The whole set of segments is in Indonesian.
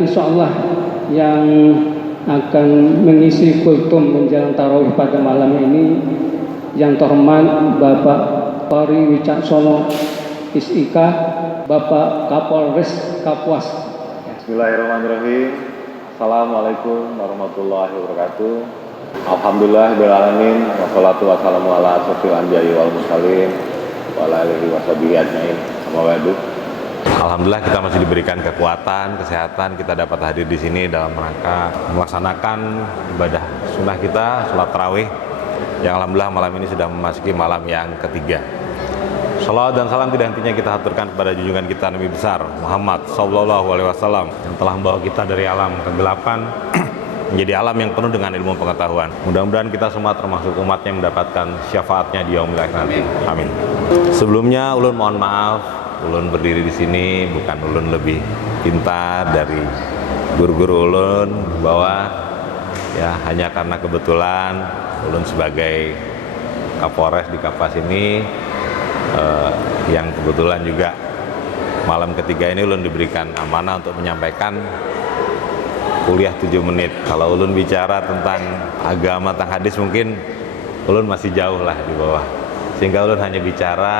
insya Allah yang akan mengisi kultum menjelang tarawih pada malam ini yang terhormat Bapak Polri Wicaksono SIK, Bapak Kapolres Kapuas. Bismillahirrahmanirrahim. Assalamualaikum warahmatullahi wabarakatuh. Alhamdulillahirrahmanirrahim. Wassalatu wassalamu ala asyrofil anbiya'i wal mursalin wa ala alihi washabihi ajmain. Amma ba'du. Alhamdulillah kita masih diberikan kekuatan, kesehatan, kita dapat hadir di sini dalam rangka melaksanakan ibadah sunnah kita, sholat tarawih, yang alhamdulillah malam ini sudah memasuki malam yang ketiga. Salawat dan salam tidak hentinya kita haturkan kepada junjungan kita Nabi besar Muhammad Sallallahu Alaihi Wasallam yang telah membawa kita dari alam kegelapan menjadi alam yang penuh dengan ilmu pengetahuan. Mudah-mudahan kita semua termasuk umatnya mendapatkan syafaatnya di yaumil akhir nanti. Amin. Sebelumnya ulun mohon maaf, ulun berdiri di sini bukan ulun lebih pintar dari guru-guru ulun di bawah, ya hanya karena kebetulan ulun sebagai Kapolres di Kapuas ini yang kebetulan juga malam ketiga ini ulun diberikan amanah untuk menyampaikan kuliah 7 menit. Kalau ulun bicara tentang agama, tentang hadis mungkin ulun masih jauh lah di bawah, sehingga ulun hanya bicara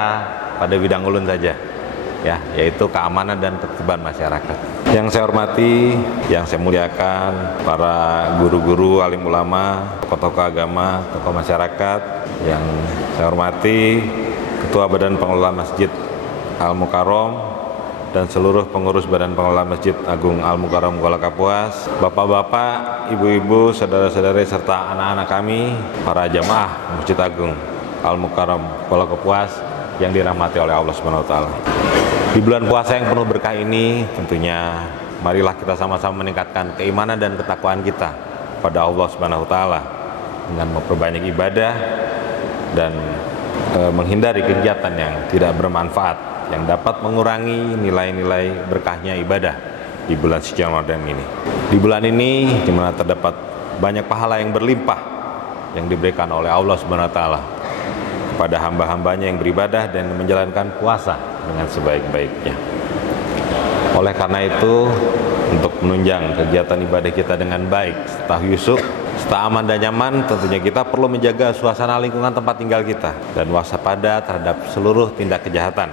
pada bidang ulun saja, ya, yaitu keamanan dan ketertiban masyarakat. Yang saya hormati, yang saya muliakan, para guru-guru, alim ulama, tokoh-tokoh agama, tokoh masyarakat, yang saya hormati Ketua Badan Pengelola Masjid Al-Mukarram dan seluruh pengurus Badan Pengelola Masjid Agung Al-Mukarram Kuala Kapuas, bapak-bapak, ibu-ibu, saudara-saudari, serta anak-anak kami, para jamaah Masjid Agung Al-Mukarram Kuala Kapuas yang dirahmati oleh Allah Subhanahu wa taala. Di bulan puasa yang penuh berkah ini, tentunya marilah kita sama-sama meningkatkan keimanan dan ketakwaan kita pada Allah Subhanahu wa taala dengan memperbanyak ibadah dan menghindari kegiatan yang tidak bermanfaat yang dapat mengurangi nilai-nilai berkahnya ibadah di bulan suci Ramadan ini. Di bulan ini di mana terdapat banyak pahala yang berlimpah yang diberikan oleh Allah Subhanahu wa taala kepada hamba-hambanya yang beribadah dan menjalankan puasa dengan sebaik-baiknya. Oleh karena itu, untuk menunjang kegiatan ibadah kita dengan baik, serta khusyuk, serta aman dan nyaman, tentunya kita perlu menjaga suasana lingkungan tempat tinggal kita dan waspada terhadap seluruh tindak kejahatan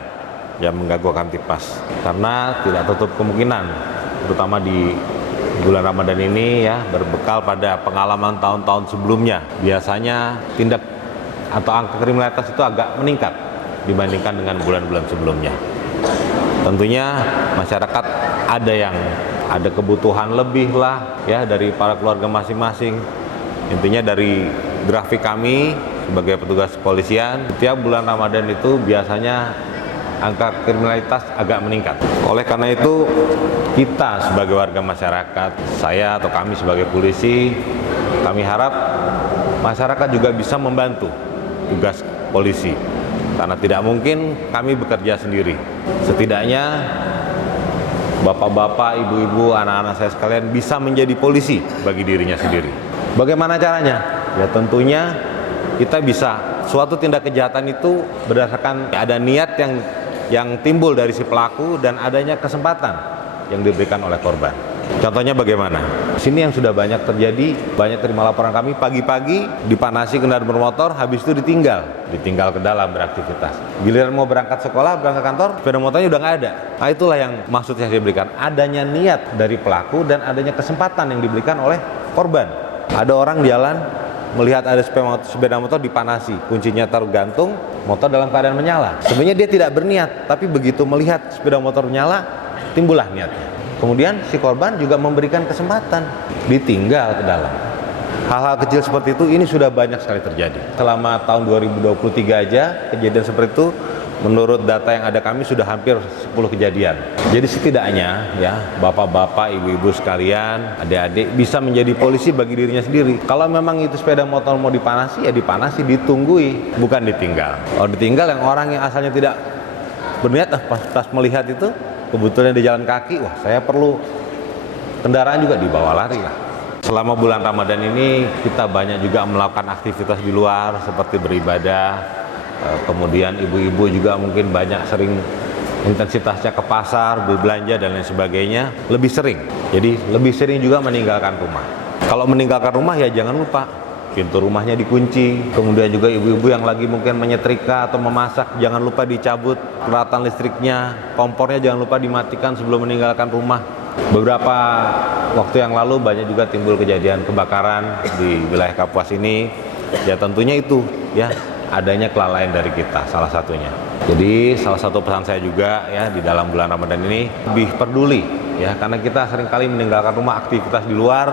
yang mengganggu Kamtibmas. Karena tidak tutup kemungkinan, terutama di bulan Ramadan ini ya, berbekal pada pengalaman tahun-tahun sebelumnya, biasanya tindak atau angka kriminalitas itu agak meningkat dibandingkan dengan bulan-bulan sebelumnya. Tentunya masyarakat ada kebutuhan lebih lah ya dari para keluarga masing-masing. Intinya dari grafik kami sebagai petugas kepolisian, setiap bulan Ramadan itu biasanya angka kriminalitas agak meningkat. Oleh karena itu, kita sebagai warga masyarakat, saya atau kami sebagai polisi, kami harap masyarakat juga bisa membantu tugas polisi. Karena tidak mungkin kami bekerja sendiri. Setidaknya bapak-bapak, ibu-ibu, anak-anak saya sekalian bisa menjadi polisi bagi dirinya sendiri. Bagaimana caranya? Ya tentunya kita bisa, suatu tindak kejahatan itu berdasarkan ada niat yang timbul dari si pelaku dan adanya kesempatan yang diberikan oleh korban. Contohnya bagaimana? Sini yang sudah banyak terjadi, banyak terima laporan kami, pagi-pagi dipanasi kendaraan bermotor, habis itu ditinggal ke dalam beraktivitas. Giliran mau berangkat sekolah, berangkat kantor, sepeda motornya udah nggak ada. Nah itulah yang maksud saya berikan, adanya niat dari pelaku dan adanya kesempatan yang diberikan oleh korban. Ada orang jalan, melihat ada sepeda motor dipanasi, kuncinya tergantung, motor dalam keadaan menyala. Sebenarnya dia tidak berniat, tapi begitu melihat sepeda motor menyala, timbullah niatnya. Kemudian si korban juga memberikan kesempatan, ditinggal ke dalam. Hal-hal kecil seperti itu ini sudah banyak sekali terjadi. Selama tahun 2023 aja kejadian seperti itu, menurut data yang ada kami sudah hampir 10 kejadian. Jadi setidaknya ya bapak-bapak, ibu-ibu sekalian, adik-adik bisa menjadi polisi bagi dirinya sendiri. Kalau memang itu sepeda motor mau dipanasi, ya dipanasi, ditunggui, bukan ditinggal. Kalau ditinggal yang orang yang asalnya tidak berniat, pas melihat itu kebetulan di jalan kaki, wah saya perlu kendaraan juga, dibawa lari lah. Selama bulan Ramadan ini kita banyak juga melakukan aktivitas di luar seperti beribadah, kemudian ibu-ibu juga mungkin banyak sering intensitasnya ke pasar, berbelanja dan lain sebagainya lebih sering. Jadi lebih sering juga meninggalkan rumah. Kalau meninggalkan rumah ya jangan lupa pintu rumahnya dikunci. Kemudian juga ibu-ibu yang lagi mungkin menyetrika atau memasak, jangan lupa dicabut peralatan listriknya, kompornya jangan lupa dimatikan sebelum meninggalkan rumah. Beberapa waktu yang lalu banyak juga timbul kejadian kebakaran di wilayah Kapuas ini. Ya tentunya itu ya adanya kelalaian dari kita salah satunya. Jadi salah satu pesan saya juga ya di dalam bulan Ramadan ini lebih peduli ya, karena kita seringkali meninggalkan rumah, aktivitas di luar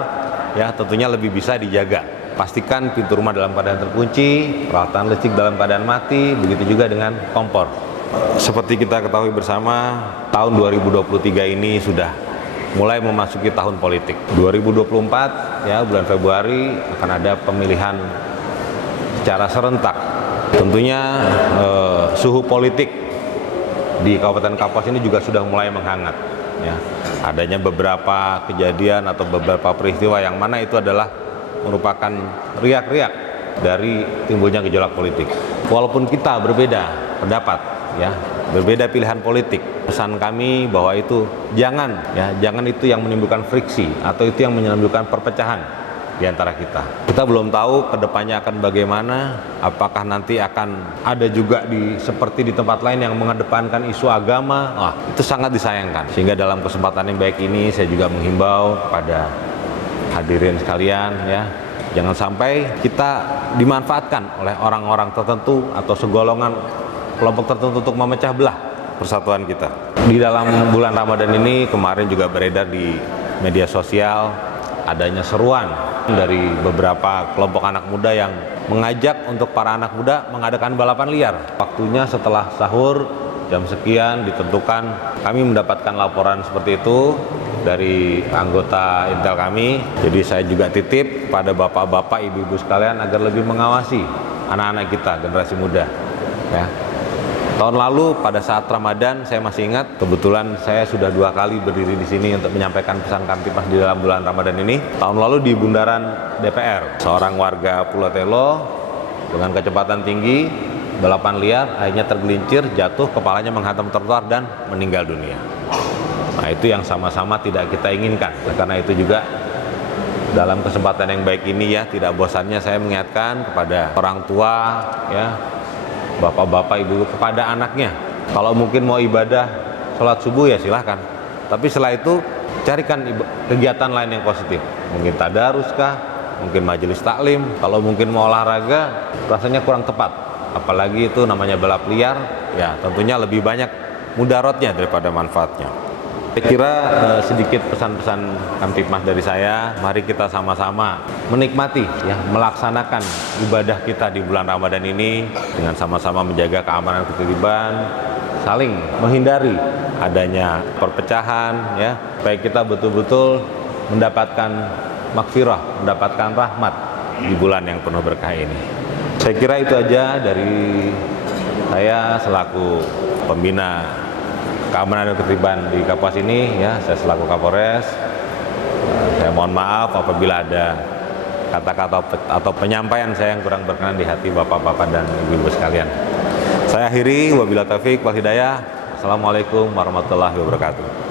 ya tentunya lebih bisa dijaga. Pastikan pintu rumah dalam keadaan terkunci, peralatan listrik dalam keadaan mati, begitu juga dengan kompor. Seperti kita ketahui bersama, tahun 2023 ini sudah mulai memasuki tahun politik. 2024 ya bulan Februari akan ada pemilihan secara serentak. Tentunya suhu politik di Kabupaten Kapuas ini juga sudah mulai menghangat ya. Adanya beberapa kejadian atau beberapa peristiwa yang mana itu adalah merupakan riak-riak dari timbulnya gejolak politik. Walaupun kita berbeda pendapat ya, berbeda pilihan politik, pesan kami bahwa itu jangan itu yang menimbulkan friksi atau itu yang menimbulkan perpecahan di antara kita. Kita belum tahu kedepannya akan bagaimana, apakah nanti akan ada juga seperti di tempat lain yang mengedepankan isu agama. Itu sangat disayangkan. Sehingga dalam kesempatan yang baik ini saya juga menghimbau kepada hadirin sekalian ya, jangan sampai kita dimanfaatkan oleh orang-orang tertentu atau segolongan kelompok tertentu untuk memecah belah persatuan kita. Di dalam bulan Ramadan ini kemarin juga beredar di media sosial adanya seruan dari beberapa kelompok anak muda yang mengajak untuk para anak muda mengadakan balapan liar. Waktunya setelah sahur jam sekian ditentukan. Kami mendapatkan laporan seperti itu dari anggota Intel kami. Jadi saya juga titip pada bapak-bapak, ibu-ibu sekalian agar lebih mengawasi anak-anak kita, generasi muda ya. Tahun lalu pada saat Ramadan saya masih ingat, kebetulan saya sudah 2 kali berdiri di sini untuk menyampaikan pesan Kamtipmas di dalam bulan Ramadan ini. Tahun lalu di bundaran DPR, seorang warga Pulau Telo dengan kecepatan tinggi balapan liar akhirnya tergelincir, jatuh, kepalanya menghantam trotoar dan meninggal dunia. Nah itu yang sama-sama tidak kita inginkan. Karena itu juga dalam kesempatan yang baik ini ya, tidak bosannya saya mengingatkan kepada orang tua ya, bapak-bapak, ibu kepada anaknya. Kalau mungkin mau ibadah sholat subuh ya silahkan. Tapi setelah itu carikan kegiatan lain yang positif. Mungkin tadarus kah, mungkin majelis taklim. Kalau mungkin mau olahraga rasanya kurang tepat. Apalagi itu namanya balap liar, ya tentunya lebih banyak mudaratnya daripada manfaatnya. Saya kira sedikit pesan-pesan Kamtipmas dari saya. Mari kita sama-sama menikmati ya, melaksanakan ibadah kita di bulan Ramadan ini dengan sama-sama menjaga keamanan ketertiban, saling menghindari adanya perpecahan ya, supaya kita betul-betul mendapatkan maghfirah, mendapatkan rahmat di bulan yang penuh berkah ini. Saya kira itu aja dari saya selaku pembina keamanan dan ketertiban di Kapuas ini ya, saya selaku Kapolres. Saya mohon maaf apabila ada kata-kata atau penyampaian saya yang kurang berkenan di hati bapak-bapak dan ibu-ibu sekalian. Saya akhiri, wabillahi taufiq wal hidayah. Assalamualaikum warahmatullahi wabarakatuh.